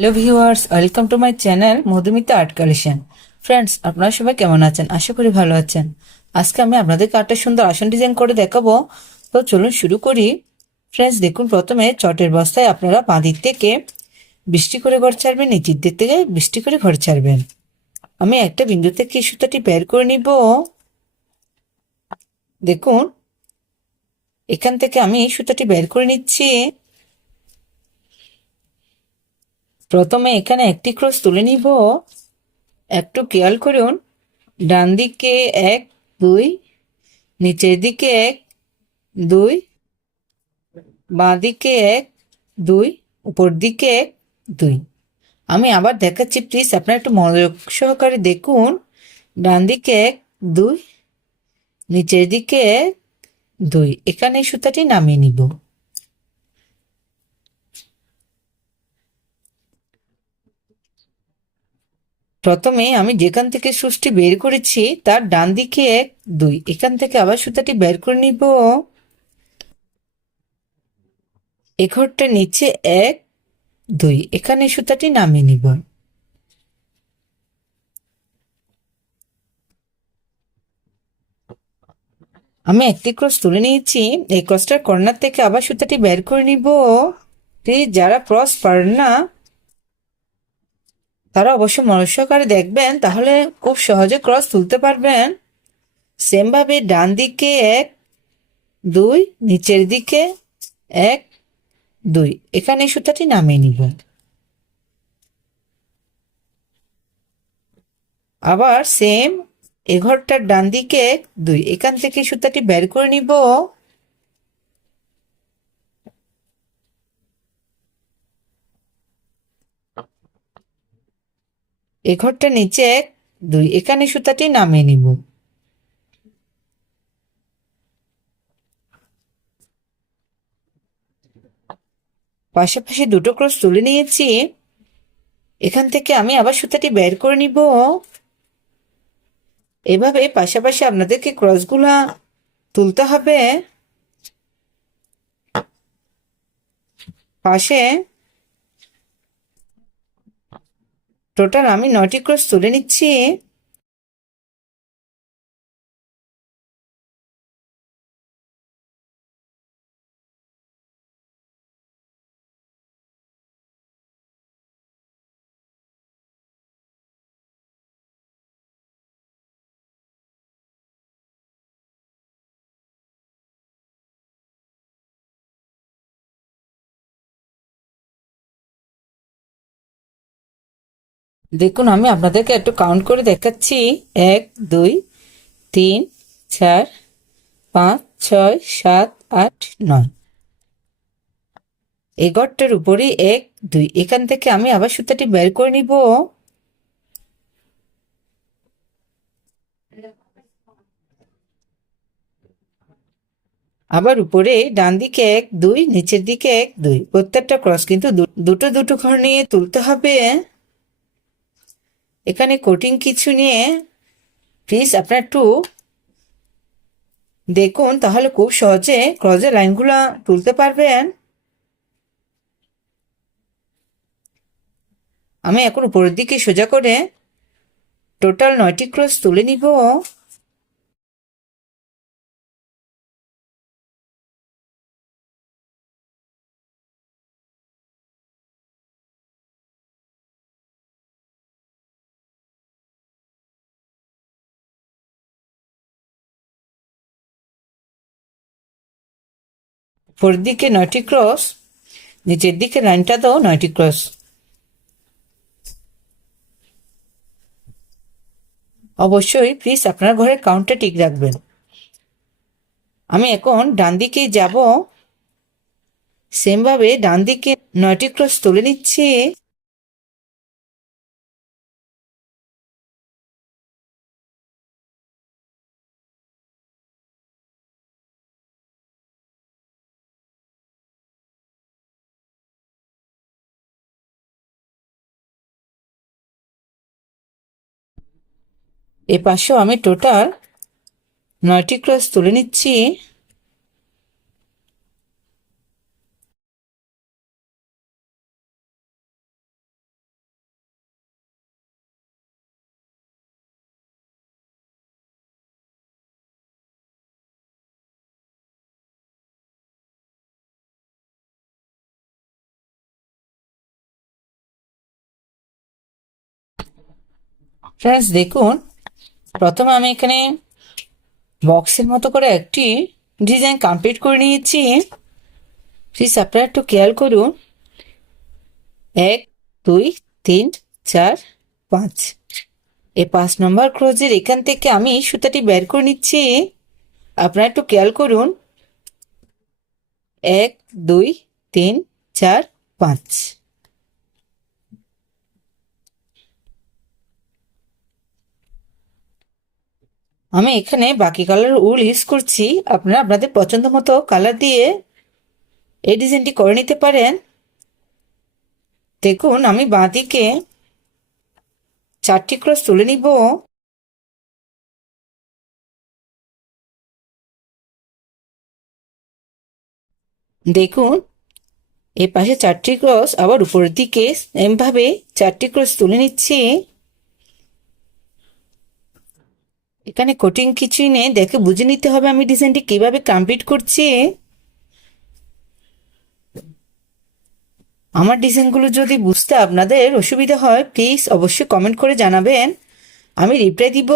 Hello viewers, welcome to my channel Madhumita art collection. Friends, আপনারা সবাই কেমন আছেন? আশা করি ভালো আছেন। আজকে আমি আপনাদেরকে একটা সুন্দর আসন ডিজাইন করে দেখাবো। তো চলুন শুরু করি। ফ্রেন্ডস, দেখুন, প্রথমে চটের বস্তায় আপনারা বাঁ দিক থেকে বৃষ্টি করে ঘর ছাড়বেন, নিচের দিক থেকে বৃষ্টি করে ঘর ছাড়বেন। আমি একটা বিন্দু থেকে সুতাটি বের করে নিব। দেখুন, এখান থেকে আমি সুতাটি বের করে নিচ্ছি। প্রথমে এখানে একটি ক্রস তুলে নিব। একটু খেয়াল করুন, ডান দিকে 1 2, নিচের দিকে 1 2, বাঁ দিকে 1 2, উপর দিকে 1 2। আমি আবার দেখাচ্ছি, প্লিজ আপনারা একটু মনোযোগ সহকারে দেখুন। ডান দিকে 1 2, নিচের দিকে 1 2। এখানে সুতাটি নামিয়ে নিব। প্রথমে আমি যেখান থেকে সুচটি বের করেছি তার ডান দিকে 1 2, এখান থেকে আবার সুতাটি বের করে নিব। এ ঘরটার নিচে 1 2, এখানে সুতাটি নামিয়ে নিব। আমি একটি ক্রস তুলে নিয়েছি। এই ক্রসটার কর্নার থেকে আবার সুতাটি বের করে নিব। প্লিজ যারা ক্রস পারেন না তারা অবশ্য মনোযোগ সহকারে দেখবেন, তাহলে খুব সহজে ক্রস তুলতে পারবেন। সেম ভাবে ডান দিকে 1 2, নিচের দিকে 1 2, এখানে সুতাটি নামিয়ে নিব। আবার সেম এ ঘরটার ডান দিকে 1 2, এখান থেকে সুতাটি বের করে নিব। এ ঘরটা নিচে 1 2, এখানে সুতাটি নামিয়ে নিব। পাশাপাশি দুটো ক্রস তুলে নিয়েছি। এখান থেকে আমি আবার সুতাটি বের করে নিব। এভাবে পাশাপাশি আপনাদেরকে ক্রসগুলা তুলতে হবে। পাশে টোটাল আমি 9টি ক্রস তুলে নিচ্ছি। দেখুন, আমি আপনাদেরকে একটু কাউন্ট করে দেখাচ্ছি। 1 2 3 4 5 6 7 8 9। এই ঘরটার উপরে 1 2, এখান থেকে আমি আবার সুতাটি বের করে নিব। আবার উপরে ডান দিকে 1 2, নিচের দিকে 1 2, প্রত্যেকটা ক্রস কিন্তু দুটো দুটো ঘর নিয়ে তুলতে হবে। এখানে কোটিং কিছু নিয়ে প্লিজ আপনারা একটু দেখুন, তাহলে খুব সহজে ক্রসের লাইনগুলো তুলতে পারবেন। আমি এখন উপরের দিকে সোজা করে টোটাল 9টি ক্রস তুলে নিব। উপরের দিকে 9টি ক্রস, নিচের দিকে লাইনটা দাও 9টি ক্রস। অবশ্যই প্লিজ আপনার ঘরের কাউন্টটা ঠিক রাখবেন। আমি এখন ডান দিকে যাব। সেম ভাবে ডান দিকে 9টি ক্রস তুলে নিচ্ছি। এ পাশেও আমি টোটাল 9টি ক্রস তুলে নিচ্ছি। ফ্রেন্ডস দেখুন, প্রথমে আমি এখানে বক্সের মতো করে একটি ডিজাইন কমপ্লিট করে নিয়েছি। প্লিজ আপনারা একটু খেয়াল করুন, 1 2 3 4 5, এই 5 নম্বর ক্রোজের এখান থেকে আমি সুতাটি বের করে নিচ্ছি। আপনারা একটু খেয়াল করুন, 1 2 3 4 5। আমি এখানে বাকি কালার উল ইউজ করছি, আপনারা আপনাদের পছন্দ মতো কালার দিয়ে এই ডিজাইনটি করে নিতে পারেন। দেখুন, আমি বাঁ দিকে 4টি ক্রস তুলে নিব। দেখুন, এ পাশে 4টি ক্রস, আবার উপরের দিকে এমভাবে 4টি ক্রস তুলে নিচ্ছি। এখানে কঠিন কিছুই নেই, দেখে বুঝে নিতে হবে আমি ডিজাইনটি কিভাবে কমপ্লিট করছি। আমার ডিজাইনগুলো যদি বুঝতে আপনাদের অসুবিধা হয়, প্লিজ অবশ্যই কমেন্ট করে জানাবেন, আমি রিপ্লাই দিব।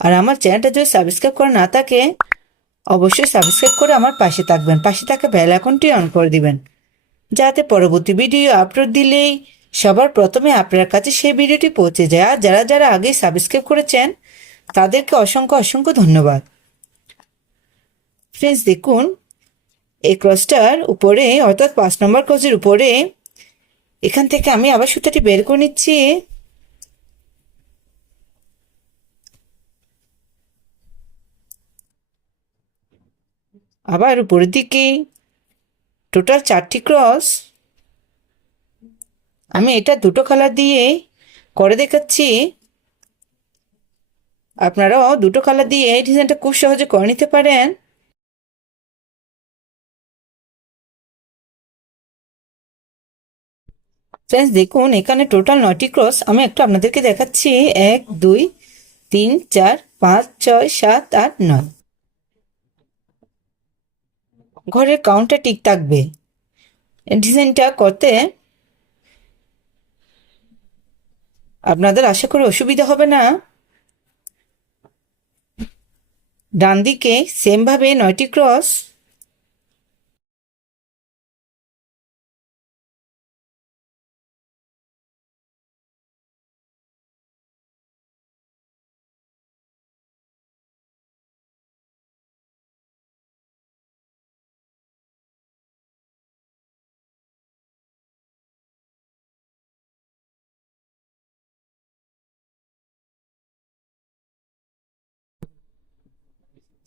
আর আমার চ্যানেলটা যদি সাবস্ক্রাইব করা না থাকে, অবশ্যই সাবস্ক্রাইব করে আমার পাশে থাকবেন, পাশে থাকা বেল আইকনটি অন করে দিবেন, যাতে পরবর্তী ভিডিও আপলোড দিলেই সবার প্রথমে আপনার কাছে সেই ভিডিওটি পৌঁছে যায়। আর যারা যারা আগে সাবস্ক্রাইব করেছেন তাদেরকে অসংখ্য অসংখ্য ধন্যবাদ। ফ্রেন্ডস দেখুন, এই ক্রসটার উপরে অর্থাৎ 5 নম্বর ক্রসের উপরে এখান থেকে আমি আবার সুতাটি বের করে নিচ্ছি। আবার উপরের দিকে টোটাল 4টি ক্রস, আমি এটা দুটো কালার দিয়ে করে দেখাচ্ছি। আপনারাও দুটো কালার দিয়ে এই ডিজাইনটা খুব সহজে করে নিতে পারেন। ফ্রেন্ডস দেখুন, এখানে টোটাল 9টি ক্রস আমি একটু আপনাদেরকে দেখাচ্ছি। 1 2 3 4 5 6 7 8 9, ঘরের কাউন্টটা ঠিক থাকবে। ডিজাইনটা করতে আপনাদের আশা করি অসুবিধা হবে না। ডান দিকে সেমভাবে 9টি ক্রস,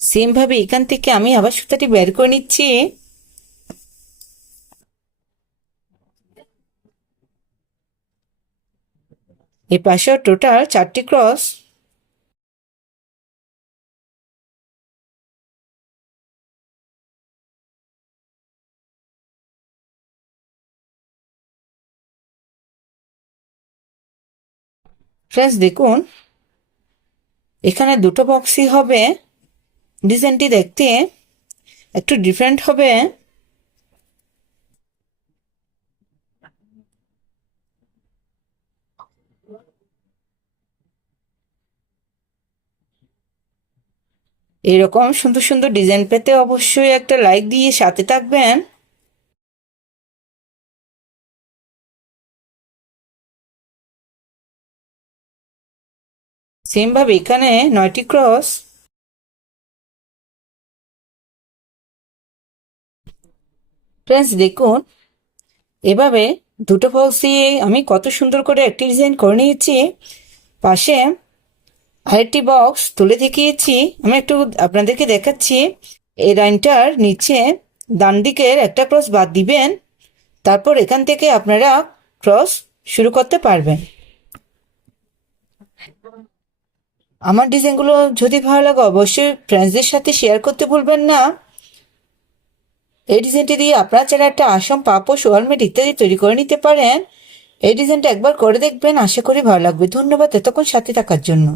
সেমভাবে এখান থেকে আমি আবার সুতাটি বের করে নিচ্ছি। এ পাশেও টোটাল 4টি ক্রস, ফ্রেন্ডস দেখুন, এখানে দুটো বক্সই হবে, ডিজাইনটি দেখতে একটু ডিফারেন্ট হবে। এরকম সুন্দর সুন্দর ডিজাইন পেতে অবশ্যই একটা লাইক দিয়ে সাথে থাকবেন। সেম ভাবে এখানে 9টি ক্রস, ফ্রেন্ডস দেখুন, এভাবে দুটো বক্স দিয়ে আমি কত সুন্দর করে একটি ডিজাইন করে নিয়েছি। পাশে আরেকটি বক্স তুলে দেখিয়েছি, আমি একটু আপনাদেরকে দেখাচ্ছি। এই লাইনটার নিচে ডান দিকের একটা ক্রস বাদ দিবেন, তারপর এখান থেকে আপনারা ক্রস শুরু করতে পারবেন। আমার ডিজাইনগুলো যদি ভালো লাগে অবশ্যই ফ্রেন্ডসদের সাথে শেয়ার করতে ভুলবেন না। এই ডিজাইনটি দিয়ে আপনারা চাইলে একটা আসন, পাপোশ, ওয়ালমেট ইত্যাদি তৈরি করে নিতে পারেন। এই ডিজাইনটা একবার করে দেখবেন, আশা করি ভালো লাগবে। ধন্যবাদ এতক্ষণ সাথে থাকার জন্য।